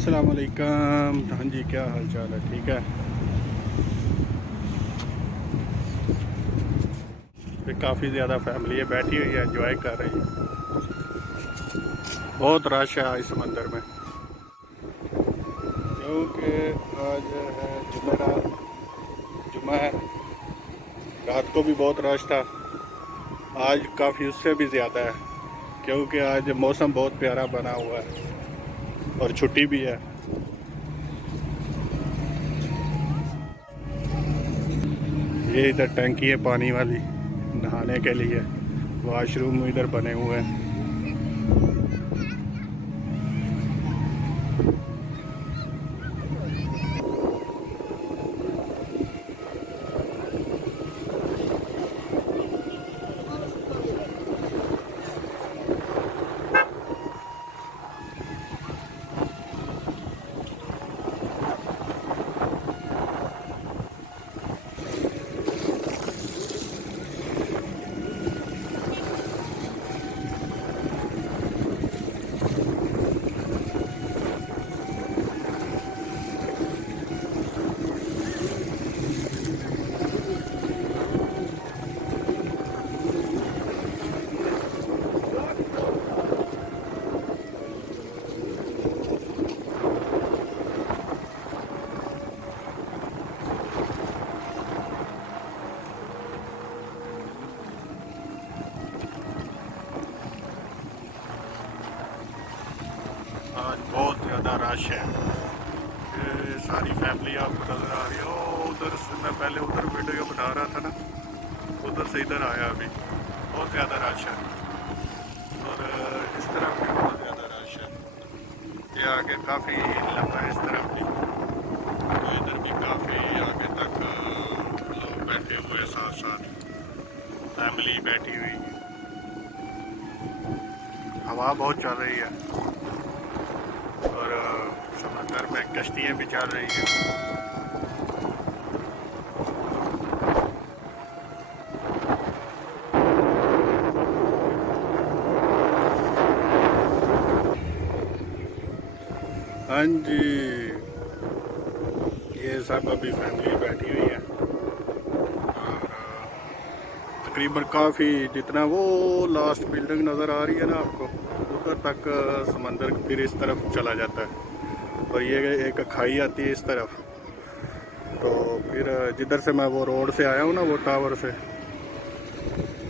अस्सलाम वालेकुम। हाँ जी, क्या हाल चाल है? ठीक है। फिर काफ़ी ज़्यादा फैमिली है, बैठी हुई है, एंजॉय कर रही है। बहुत रश है इस मंदिर में, क्योंकि आज है जुमेरात, जुमा है। रात को भी बहुत रश था, आज काफ़ी उससे भी ज़्यादा है, क्योंकि आज मौसम बहुत प्यारा बना हुआ है और छुट्टी भी है। ये इधर टंकी है पानी वाली, नहाने के लिए। वॉशरूम इधर बने हुए हैं। आज बहुत ज़्यादा रश है। ये सारी फैमिली आपको नज़र आ रही है। ओ, उधर से मैं पहले उधर वीडियो बना रहा था ना, उधर से इधर आया अभी। बहुत ज़्यादा रश है और इस तरफ भी बहुत ज़्यादा रश है। ये आगे काफ़ी लंबा है इस तरफ भी, तो इधर भी काफ़ी आगे तक लोग बैठे हुए हैं, साथ साथ फैमिली बैठी हुई। हवा बहुत चल रही है और समंदर में कश्तियाँ भी चल रही हैं। हाँ जी, ये सब अभी फैमिली बैठी हुई है और तकरीबन काफ़ी, जितना वो लास्ट बिल्डिंग नज़र आ रही है ना आपको, उधर तक समंदर फिर इस तरफ चला जाता है और ये एक खाई आती है इस तरफ। तो फिर जिधर से मैं वो रोड से आया हूँ ना, वो टावर से,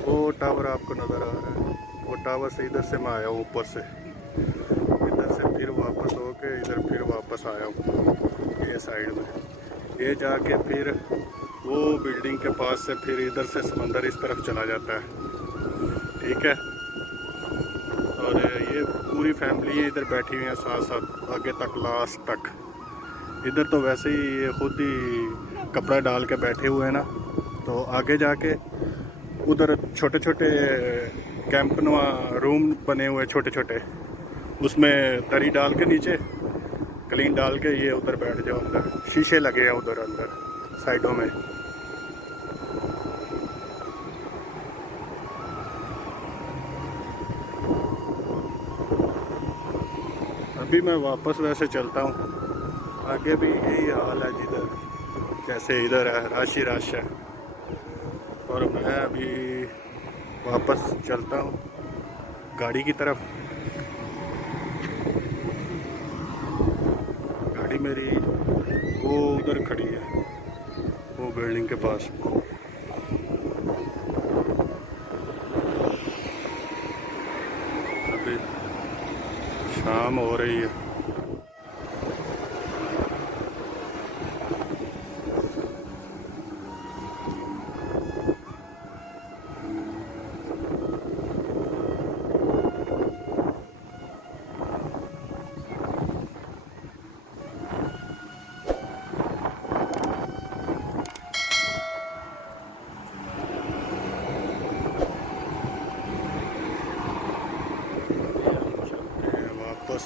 वो टावर आपको नज़र आ रहा है, वो टावर से इधर से मैं आया हूँ ऊपर से, इधर से फिर वापस होके इधर फिर वापस आया हूँ ये साइड में। ये जाके फिर वो बिल्डिंग के पास से फिर इधर से समंदर इस तरफ चला जाता है। ठीक है। और ये पूरी फैमिली इधर बैठी हुई है साथ साथ आगे तक, लास्ट तक। इधर तो वैसे ही ये खुद ही कपड़ा डाल के बैठे हुए हैं ना, तो आगे जाके उधर छोटे छोटे कैंपनुआ रूम बने हुए छोटे छोटे, उसमें दरी डाल के नीचे क्लीन डाल के ये उधर बैठ जाओ। अंदर शीशे लगे हैं उधर अंदर साइडों में। अभी मैं वापस वैसे चलता हूँ, आगे भी यही हाल है जिधर जैसे इधर है, रश ही रश है। और मैं अभी वापस चलता हूँ गाड़ी की तरफ। गाड़ी मेरी वो उधर खड़ी है, वो बिल्डिंग के पास। अभी शाम हो रही है। वापस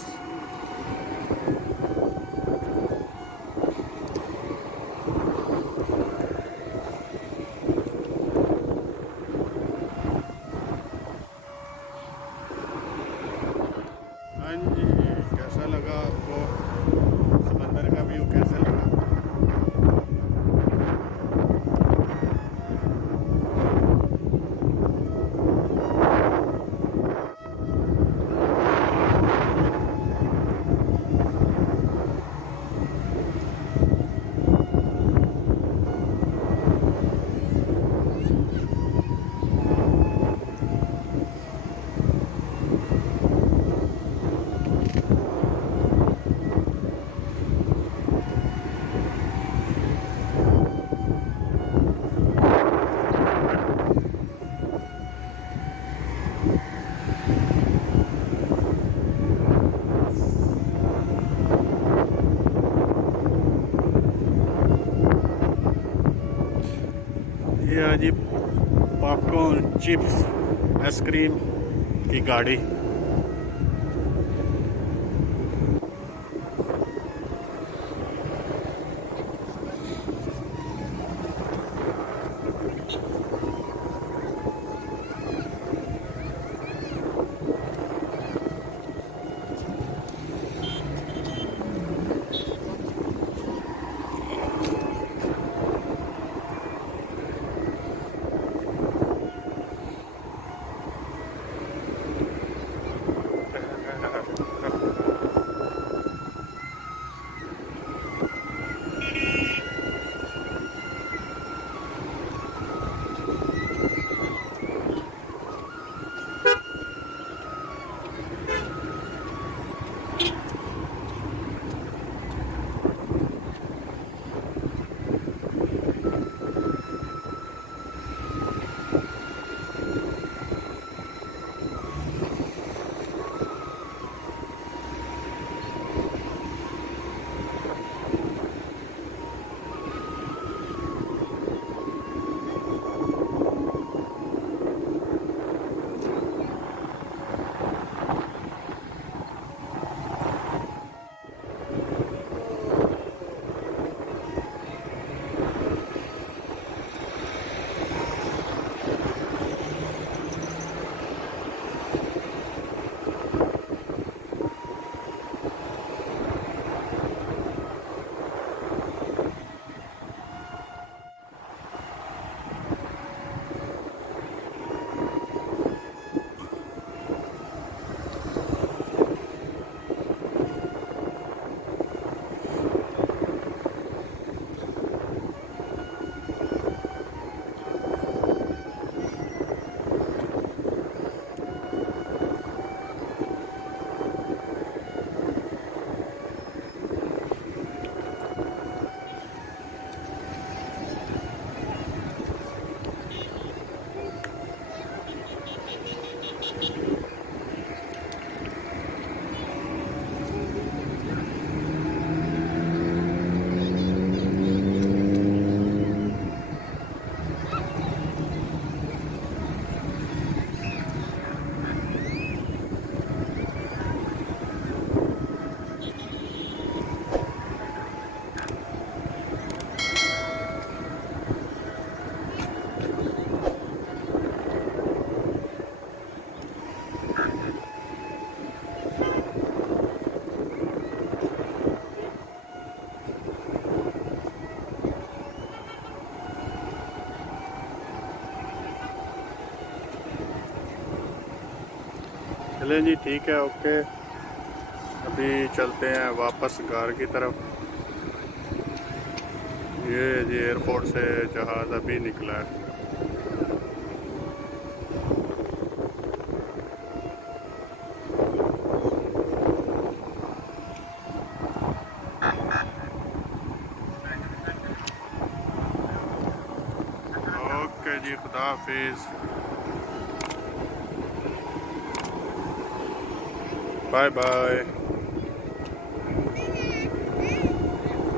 ये है जी पॉपकॉर्न, चिप्स, आइसक्रीम की गाड़ी। चलें जी, ठीक है, ओके। अभी चलते हैं वापस घर की तरफ। ये जी एयरपोर्ट से जहाज़ अभी निकला है। ओके जी, खुदा हाफिज़, बाय बाय।